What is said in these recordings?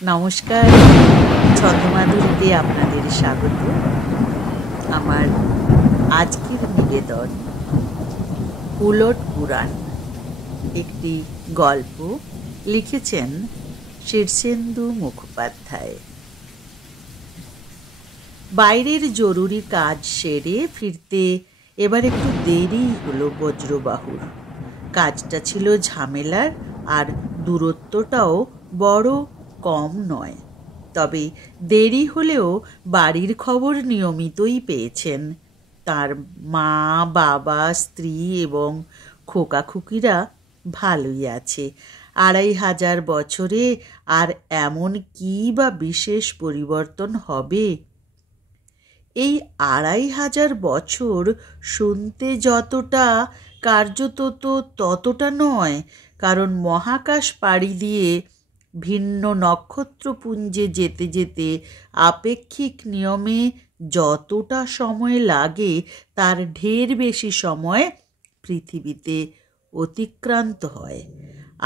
নমস্কার, ছন্দমাধুরীতে আপনাদের স্বাগত। আমার আজকের নিবেদন উলট পুরাণ, একটি গল্প। লিখেছেন শীর্ষেন্দু মুখোপাধ্যায়। বাইরের জরুরি কাজ সেরে ফিরতে এবার একটু দেরি হলো বজ্রবাহুর। কাজটা ছিল ঝামেলার, আর দূরত্বটাও বড় কম নয়। তবে দেরি হলেও বাড়ির খবর নিয়মিতই পেয়েছেন। তার মা, বাবা, স্ত্রী এবং খোকা খুকিরা ভালোই আছে। ২৫০০ বছরে আর এমন কী বা বিশেষ পরিবর্তন হবে? এই ২৫০০ বছর শুনতে যতটা, কার্যত তো ততটা নয়। কারণ মহাকাশ পাড়ি দিয়ে ভিন্ন নক্ষত্রপুঞ্জে যেতে যেতে আপেক্ষিক নিয়মে যতটা সময় লাগে তার ঢের বেশি সময় পৃথিবীতে অতিক্রান্ত হয়।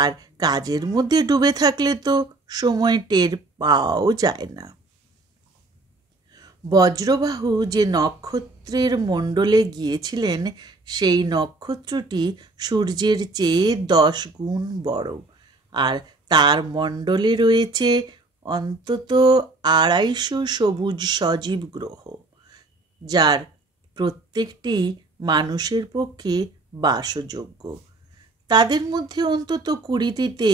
আর কাজের মধ্যে ডুবে থাকলে তো সময় টের পাওয়াও যায় না। বজ্রবাহু যে নক্ষত্রের মণ্ডলে গিয়েছিলেন, সেই নক্ষত্রটি সূর্যের চেয়ে ১০ গুণ বড়, আর তার মণ্ডলে রয়েছে অন্তত ২৫০ সবুজ সজীব গ্রহ, যার প্রত্যেকটি মানুষের পক্ষে বাসযোগ্য। তাদের মধ্যে অন্তত ২০টিতে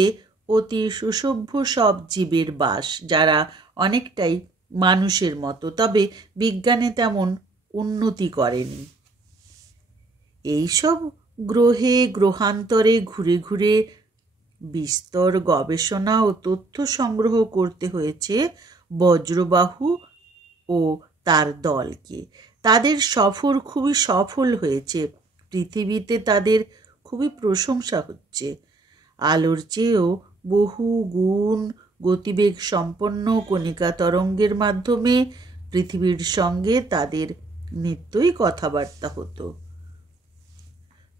অতি সুসভ্য সব জীবের বাস, যারা অনেকটাই মানুষের মতো, তবে বিজ্ঞানে তেমন উন্নতি করেনি। এইসব গ্রহে গ্রহান্তরে ঘুরে ঘুরে বিস্তর গবেষণা ও তথ্য সংগ্রহ করতে হয়েছে বজ্রবাহু ও তার দলকে। তাদের সফর খুবই সফল হয়েছে। পৃথিবীতে তাদের খুবই প্রশংসা হচ্ছে। আলোর চেয়েও বহু গুণ গতিবেগ সম্পন্ন কণিকা তরঙ্গের মাধ্যমে পৃথিবীর সঙ্গে তাদের নিত্যই কথাবার্তা হতো।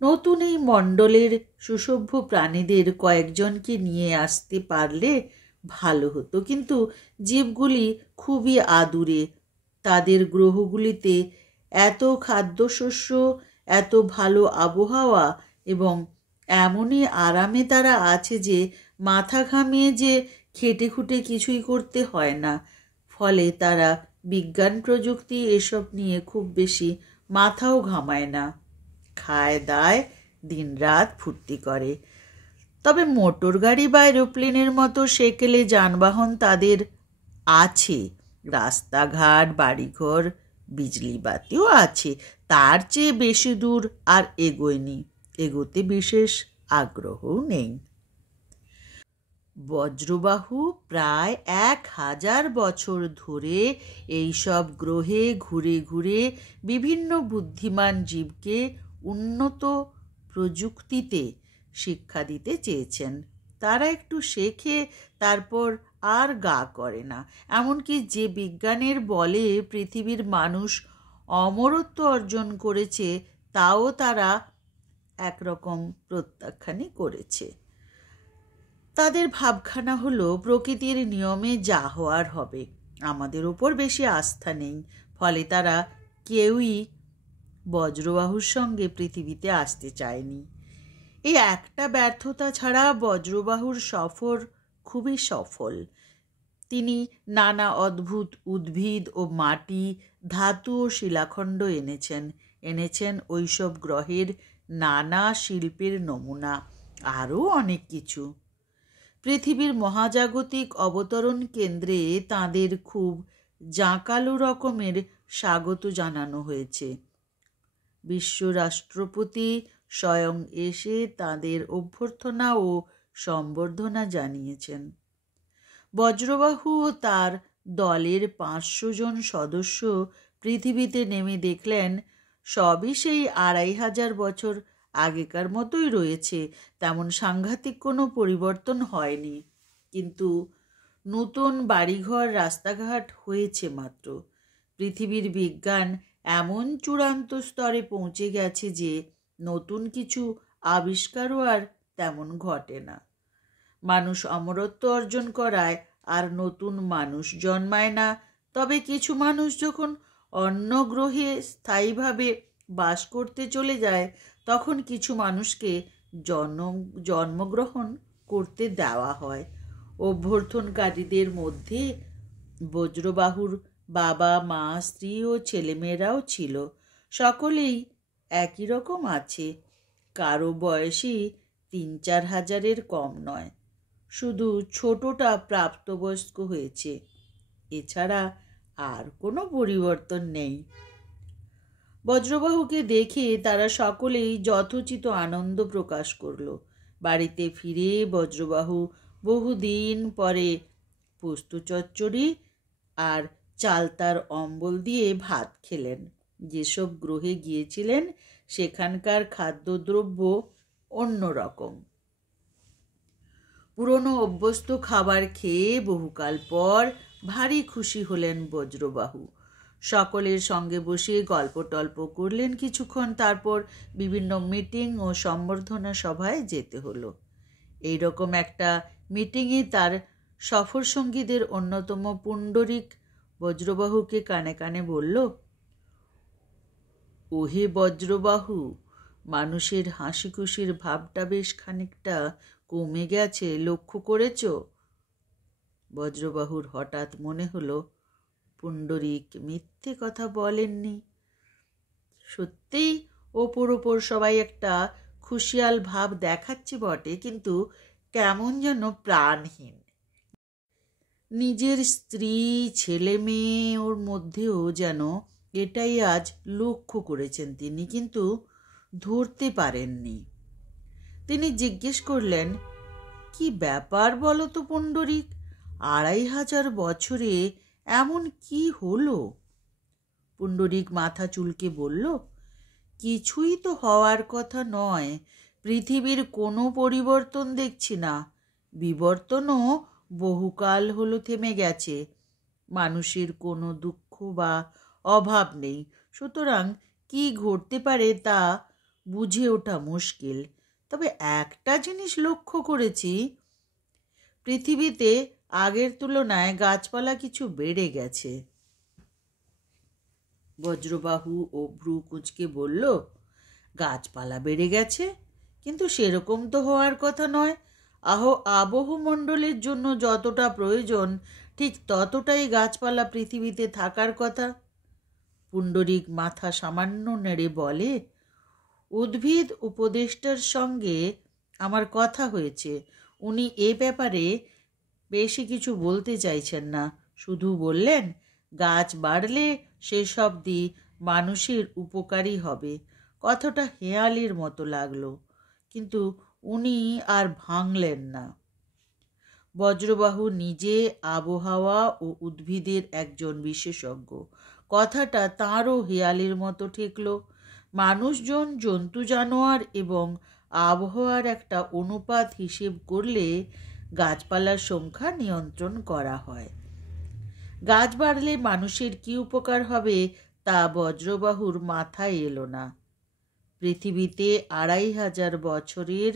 নতুন এই মণ্ডলের সুসভ্য প্রাণীদের কয়েকজনকে নিয়ে আসতে পারলে ভালো হতো, কিন্তু জীবগুলি খুবই আদুরে। তাদের গ্রহগুলিতে এত খাদ্যশস্য, এত ভালো আবহাওয়া এবং এমনই আরামে তারা আছে যে মাথা ঘামিয়ে যে খেটে খুঁটে কিছুই করতে হয় না। ফলে তারা বিজ্ঞান প্রযুক্তি এসব নিয়ে খুব বেশি মাথাও ঘামায় না। খায় দায়, দিনরাত ফুর্তি করে। তবে মোটর গাড়ি বা এরোপ্লেনের মতো সেকেলে যানবাহন তাদের আছে। রাস্তাঘাট, বাড়িঘর, বিজলি বাতিও আছে। তার চেয়ে বেশি দূর আর এগোয়নি, এগোতে বিশেষ আগ্রহও নেই। বজ্রবাহু প্রায় ১০০০ বছর ধরে এইসব গ্রহে ঘুরে ঘুরে বিভিন্ন বুদ্ধিমান জীবকে উন্নত প্রযুক্তিতে শিক্ষা দিতে চেয়েছেন। তারা একটু শেখে, তারপর আর গা করে না। এমনকি যে বিজ্ঞানের বলে পৃথিবীর মানুষ অমরত্ব অর্জন করেছে, তাও তারা একরকম প্রত্যাখ্যানই করেছে। তাদের ভাবখানা হলো প্রকৃতির নিয়মে যা হওয়ার হবে, আমাদের ওপর বেশি আস্থা নেই। ফলে তারা কেউই বজ্রবাহুর সঙ্গে পৃথিবীতে আসতে চায়নি। এই একটা ব্যর্থতা ছাড়া বজ্রবাহুর সফর খুবই সফল। তিনি নানা অদ্ভুত উদ্ভিদ ও মাটি, ধাতু ও শিলাখণ্ড এনেছেন ওইসব গ্রহের নানা শিল্পের নমুনা, আরও অনেক কিছু। পৃথিবীর মহাজাগতিক অবতরণ কেন্দ্রে তাঁদের খুব জাঁকালো রকমের স্বাগত জানানো হয়েছে। বিশ্ব রাষ্ট্রপতি স্বয়ং এসে তাঁদের অভ্যর্থনা ও সম্বর্ধনা জানিয়েছেন। বজ্রবাহু ও তার দলের ৫০০ জন সদস্য পৃথিবীতে নেমে দেখলেন সবই সেই ২৫০০ বছর আগেকার মতোই রয়েছে। তেমন সাংঘাতিক কোনো পরিবর্তন হয়নি, কিন্তু নতুন বাড়িঘর, রাস্তাঘাট হয়েছে মাত্র। পৃথিবীর বিজ্ঞান এমন চূড়ান্ত স্তরে পৌঁছে গেছে যে নতুন কিছু আবিষ্কারও আর তেমন ঘটে না। মানুষ অমরত্ব অর্জন করায় আর নতুন মানুষ জন্মায় না, তবে কিছু মানুষ যখন অন্য গ্রহে স্থায়ীভাবে বাস করতে চলে যায় তখন কিছু মানুষকে জন্মগ্রহণ করতে দেওয়া হয়। অভ্যর্থনকারীদের মধ্যে বজ্রবাহুর বাবা মা স্ত্রী ও ছেলেমেয়েরাও ছিল। সকলেই একই রকম আছে, কারো বয়সই ৩-৪ হাজারের কম নয়। শুধু ছোটটা প্রাপ্তবয়স্ক হয়েছে, এছাড়া আর কোনো পরিবর্তন নেই। বজ্রবাহুকে দেখে তারা সকলেই যথোচিত আনন্দ প্রকাশ করল। বাড়িতে ফিরে বজ্রবাহু বহুদিন পরে পোস্ত চচ্চড়ি আর চালতার অম্বল দিয়ে ভাত খেলেন। যেসব গ্রহে গিয়েছিলেন সেখানকার খাদ্যদ্রব্য অন্যরকম। পুরনো অভ্যস্ত খাবার খেয়ে বহুকাল পর ভারী খুশি হলেন বজ্রবাহু। সকলের সঙ্গে বসে গল্প টল্প করলেন কিছুক্ষণ, তারপর বিভিন্ন মিটিং ও সম্বর্ধনা সভায় যেতে হলো। এইরকম একটা মিটিংয়ে তার সফর সঙ্গীদের অন্যতম পুণ্ডরিক বজ্রবাহুকে কানে কানে বলল, ওহে বজ্রবাহু, মানুষের হাসি খুশির ভাবটা বেশ খানিকটা কমে গেছে, লক্ষ্য করেছ? বজ্রবাহুর হঠাৎ মনে হলো পুণ্ডরিক মিথ্যে কথা বলেননি। সত্যিই ওপর ওপর সবাই একটা খুশিয়াল ভাব দেখাচ্ছে বটে, কিন্তু কেমন যেন প্রাণহীন। নিজের স্ত্রী ছেলে মেয়ে ওর মধ্যেও যেন এটাই আজ লক্ষ্য করেছেন তিনি, কিন্তু ধরতে পারেননি। তিনি জিজ্ঞেস করলেন, কি ব্যাপার বলো তো পুণ্ডরিক, ২৫০০ বছরে এমন কি হলো? পুণ্ডরিক মাথা চুলকে বলল, কিছুই তো হওয়ার কথা নয়, পৃথিবীর কোনো পরিবর্তন দেখছি না, বিবর্তনও বহুকাল হলো থেমে গেছে, মানুষের কোনো দুঃখ বা অভাব নেই, সুতরাং কি ঘটতে পারে তা বুঝে ওঠা মুশকিল। তবে একটা জিনিস লক্ষ্য করেছি, পৃথিবীতে আগের তুলনায় গাছপালা কিছু বেড়ে গেছে। বজ্রবাহু ও ভ্রু কুঁচকে বলল, গাছপালা বেড়ে গেছে, কিন্তু সেরকম তো হওয়ার কথা নয়। আবহমণ্ডলের জন্য যতটা প্রয়োজন ঠিক ততটাই গাছপালা পৃথিবীতে থাকার কথা। পুণ্ডরিক মাথা সামান্য নেড়ে বলে, উদ্ভিদ উপদেষ্টার সঙ্গে আমার কথা হয়েছে, উনি এ ব্যাপারে বেশি কিছু বলতে চাইছেন না, শুধু বললেন গাছ বাড়লে সেসব দিয়ে মানুষের উপকারী হবে। কথাটা হেঁয়ালির মতো লাগলো, কিন্তু উনি আর ভাঙলেন না। বজ্রবাহু নিজে আবহাওয়া ও উদ্ভিদের একজন বিশেষজ্ঞ, কথাটা তাঁরও হেঁয়ালির মতো ঠেকল। মানুষজন, জন্তু জানোয়ার এবং আবহাওয়ার একটা অনুপাত হিসেব করলে গাছপালার সংখ্যা নিয়ন্ত্রণ করা হয়। গাছ বাড়লে মানুষের কি উপকার হবে তা বজ্রবাহুর মাথায় এলো না। পৃথিবীতে ২৫০০ বছরের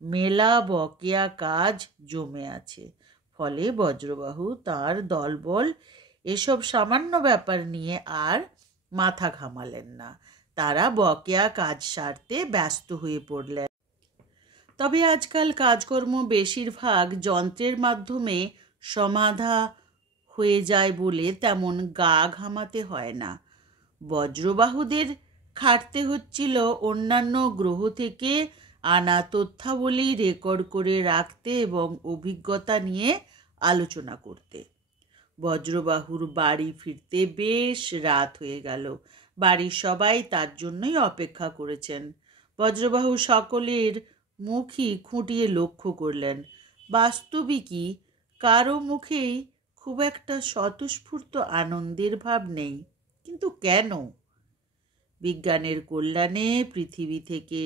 মেলা বকেয়া কাজ জমে আছে, ফলে বজ্রবাহু তার দলবল এসব সামান্য ব্যাপার নিয়ে আর মাথা ঘামালেন না। তারা বকেয়া কাজ সারতে ব্যস্ত হয়ে পড়লেন। তবে আজকাল কাজকর্ম বেশিরভাগ যন্ত্রের মাধ্যমে সমাধা হয়ে যায় বলে তেমন গা ঘামাতে হয় না। বজ্রবাহুদের খাটতে হচ্ছিল অন্যান্য গ্রহ থেকে আনা তথ্যাবলী রেকর্ড করে রাখতে এবং অভিজ্ঞতা নিয়ে আলোচনা করতে। বজ্রবাহুর বাড়ি ফিরতে বেশ রাত হয়ে গেল। বাড়ির সবাই তার জন্যই অপেক্ষা করেছেন। বজ্রবাহু সকলের মুখই খুঁটিয়ে লক্ষ্য করলেন। বাস্তবিকই কারো মুখেই খুব একটা স্বতঃস্ফূর্ত আনন্দের ভাব নেই। কিন্তু কেন? বিজ্ঞানের কল্যাণে পৃথিবী থেকে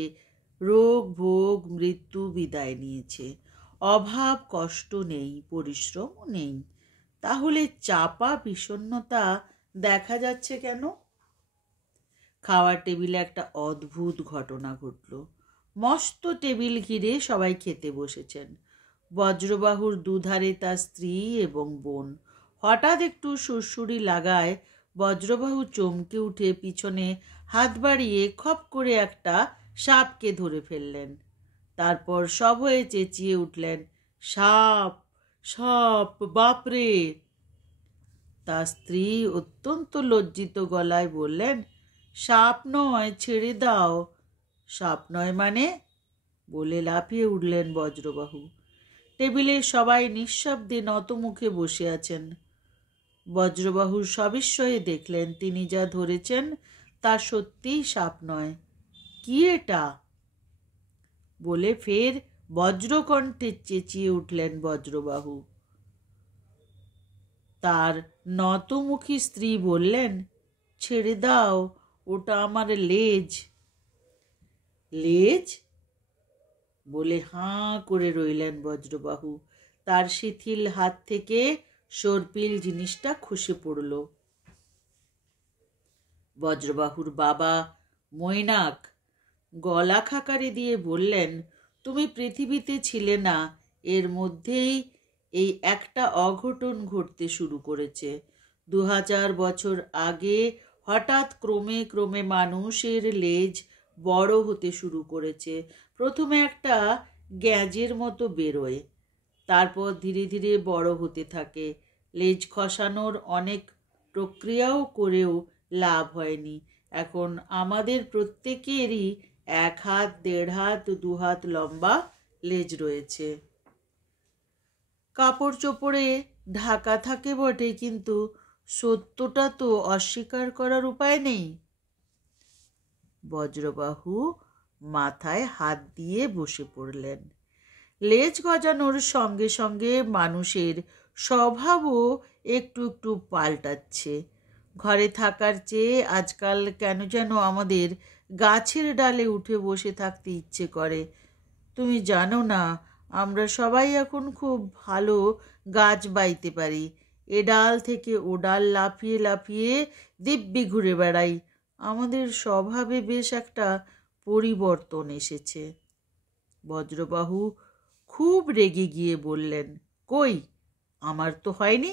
রোগ ভোগ মৃত্যু বিদায় নিয়েছে, অভাব কষ্ট নেই, পরিশ্রমও নেই, তাহলে চাপা বিষণ্ণতা দেখা যাচ্ছে কেন? খাওয়ার টেবিলে একটা অদ্ভুত ঘটনা ঘটল। মস্ত টেবিল ঘিরে সবাই খেতে বসেছেন। বজ্রবাহুর দুধারে তার স্ত্রী এবং বোন। হঠাৎ একটু সুরসুরি লাগায় বজ্রবাহু চমকে উঠে পিছনে হাত বাড়িয়ে খপ করে একটা সাপকে ধরে ফেললেন। তারপর সভয়ে চেঁচিয়ে উঠলেন, সাপ, সাপ, বাপরে! তার স্ত্রী অত্যন্ত লজ্জিত গলায় বললেন, সাপ নয়, ছেড়ে দাও। সাপ নয় মানে? বলে লাফিয়ে উঠলেন বজ্রবাহু। টেবিলে সবাই নিঃশব্দে নতমুখে বসে আছেন। বজ্রবাহু সবিস্ময়ে দেখলেন তিনি যা ধরেছেন তা সত্যিই সাপ নয়। কি এটা? বলে ফের বজ্রকণ্ঠে চেঁচিয়ে উঠলেন বজ্রবাহু। তার নতমুখী স্ত্রী বললেন, ছেড়ে দাও, ওটা আমার লেজ। লেজ? বলে হাঁ করে রইলেন বজ্রবাহু। তার শিথিল হাত থেকে সর্পিল জিনিসটা খসে পড়ল। বজ্রবাহুর বাবা মৈনাক গলা খাকারি দিয়ে বললেন, তুমি পৃথিবীতে ছিলে না, এর মধ্যেই এই একটা অঘটন ঘটতে শুরু করেছে। 2000 বছর আগে হঠাৎ ক্রমে ক্রমে মানুষের লেজ বড় হতে শুরু করেছে। প্রথমে একটা গ্যাজের মতো বেরোয়, তারপর ধীরে ধীরে বড় হতে থাকে। লেজ খসানোর অনেক প্রক্রিয়াও করেও লাভ হয়নি। এখন আমাদের প্রত্যেকেরই 1 হাত, 1.5 হাত, 2 হাত লম্বা লেজ রয়েছে। কাপড় চোপড়ে ঢাকা থাকে বটে, কিন্তু সত্যটা তো অস্বীকার করার উপায় নেই। বজ্রবাহু মাথায় হাত দিয়ে বসে পড়লেন। লেজ গজানোর সঙ্গে সঙ্গে মানুষের স্বভাবও একটু একটু পাল্টাচ্ছে। ঘরে থাকার চেয়ে আজকাল কেন যেন আমাদের গাছের ডালে উঠে বসে থাকতে ইচ্ছে করে। তুমি জানো না, আমরা সবাই এখন খুব ভালো গাছ বাইতে পারি। এ ডাল থেকে ও ডাল লাফিয়ে লাফিয়ে দিব্যি ঘুরে বেড়াই। আমাদের স্বভাবে বেশ একটা পরিবর্তন এসেছে। বজ্রবাহু খুব রেগে গিয়ে বললেন, কই, আমার তো হয়নি।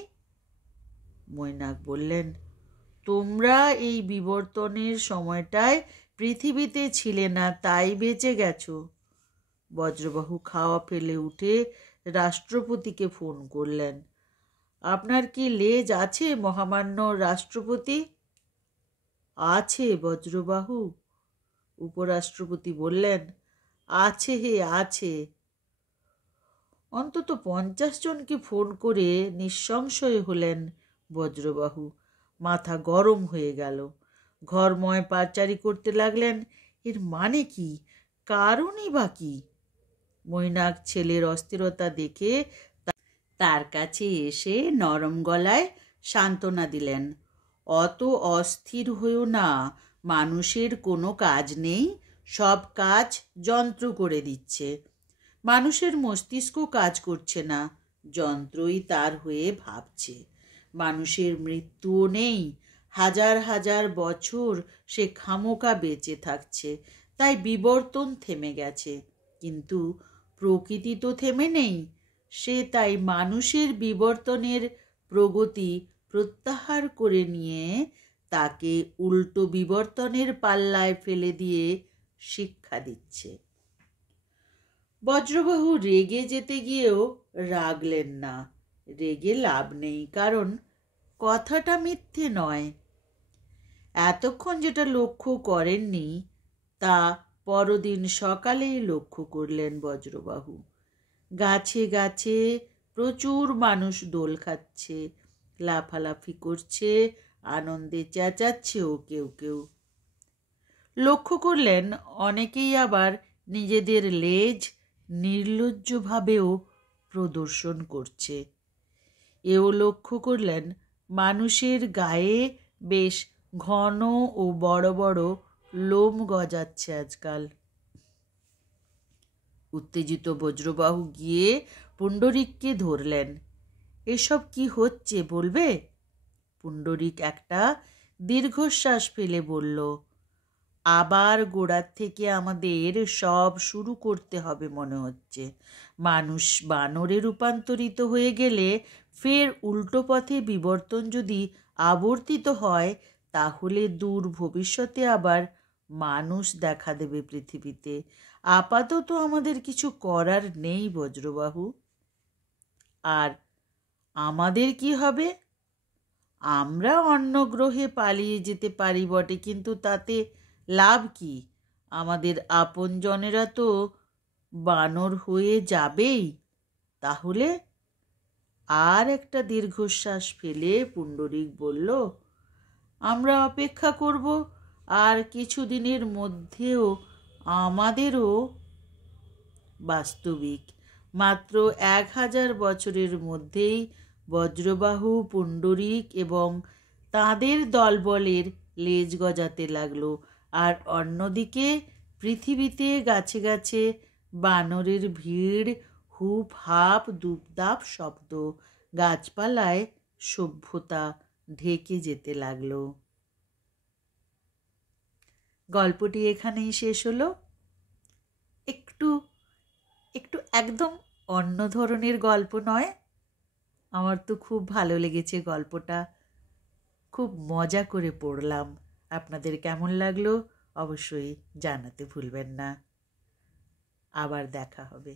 মৈনাক বললেন, তোমরা এই বিবর্তনের সময়টায় পৃথিবীতে ছিলে না, তাই বেঁচে গেছো। বজ্রবাহু খাওয়া ফেলে উঠে রাষ্ট্রপতিকে ফোন করলেন। আপনার কি লেজ আছে মহামান্য রাষ্ট্রপতি? আছে বজ্রবাহু। উপরাষ্ট্রপতি বললেন, আছে হে আছে। অন্তত 50 জনকে ফোন করে নিঃসংশয় হলেন বজ্রবাহু। মাথা গরম হয়ে গেল। ঘরময় পাচারি করতে লাগলেন, এর মানে কি, কারণই বা কি? মৈনাক ছেলের অস্থিরতা দেখে তার কাছে এসে নরম গলায় সান্ত্বনা দিলেন। অত অস্থির হয়েও না, মানুষের কোনো কাজ নেই, সব কাজ যন্ত্র করে দিচ্ছে। মানুষের মস্তিষ্ক কাজ করছে না, যন্ত্রই তার হয়ে ভাবছে। মানুষের মৃত্যুও নেই, হাজার হাজার বছর সে খামোকা বেঁচে থাকছে, তাই বিবর্তন থেমে গেছে। কিন্তু প্রকৃতি তো থেমে নেই, সে তাই মানুষের বিবর্তনের প্রগতি প্রত্যাহার করে নিয়ে তাকে উল্টো বিবর্তনের পাল্লায় ফেলে দিয়ে শিক্ষা দিচ্ছে। বজ্রবাহু রেগে যেতে গিয়েও রাগলেন না। রেগে লাভ নেই, কারণ কথাটা মিথ্যে নয়। এতক্ষণ যেটা লক্ষ্য করেননি তা পরদিন সকালেই লক্ষ্য করলেন বজ্রবাহু। গাছে গাছে প্রচুর মানুষ দোল খাচ্ছে, লাফালাফি করছে, আনন্দে চেঁচাচ্ছেও কেউ কেউ। লক্ষ্য করলেন অনেকেই আবার নিজেদের লেজ নির্লজ্জভাবেও প্রদর্শন করছে। এও লক্ষ্য করলেন মানুষের গায়ে বেশ ঘন ও বড় বড় লোম গজাচ্ছে আজকাল। উত্তেজিত বজ্রবাহু গিয়ে পুণ্ডরিককে ধরলেন। এসব কি হচ্ছে বলবে? পুণ্ডরিক একটা দীর্ঘশ্বাস ফেলে বলল, আবার গোড়ার থেকে আমাদের সব শুরু করতে হবে মনে হচ্ছে। মানুষ বানরে রূপান্তরিত হয়ে গেলে ফের উল্টো পথে বিবর্তন যদি আবর্তিত হয়, তাহলে দূর ভবিষ্যতে আবার মানুষ দেখা দেবে পৃথিবীতে। আপাতত আমাদের কিছু করার নেই বজ্রবাহু। আর আমাদের কি হবে? আমরা অন্য গ্রহে পালিয়ে যেতে পারি বটে, কিন্তু তাতে লাভ কি? আমাদের আপনজনেরা তো বানর হয়ে যাবেই। তাহলে? আর একটা দীর্ঘশ্বাস ফেলে পুণ্ডরীক বলল, আমরা অপেক্ষা করব, আর কিছুদিনের মধ্যেও আমাদেরও বাস্তবিক মাত্র 1000 বছরের মধ্যেই বজ্রবাহু, পুণ্ডরীক এবং তাঁদের দলবলের লেজ গজাতে লাগলো। আর অন্যদিকে পৃথিবীতে গাছে গাছে বানরের ভিড়, হুপ হাপ দুপদাপ শব্দ, গাছপালায় সভ্যতা ঢেকে যেতে লাগলো। গল্পটি এখানেই শেষ হলো। একটু একটু একদম অন্য ধরনের গল্প নয়? আমার তো খুব ভালো লেগেছে গল্পটা, খুব মজা করে পড়লাম। আপনাদের কেমন লাগলো অবশ্যই জানাতে ভুলবেন না। আবার দেখা হবে।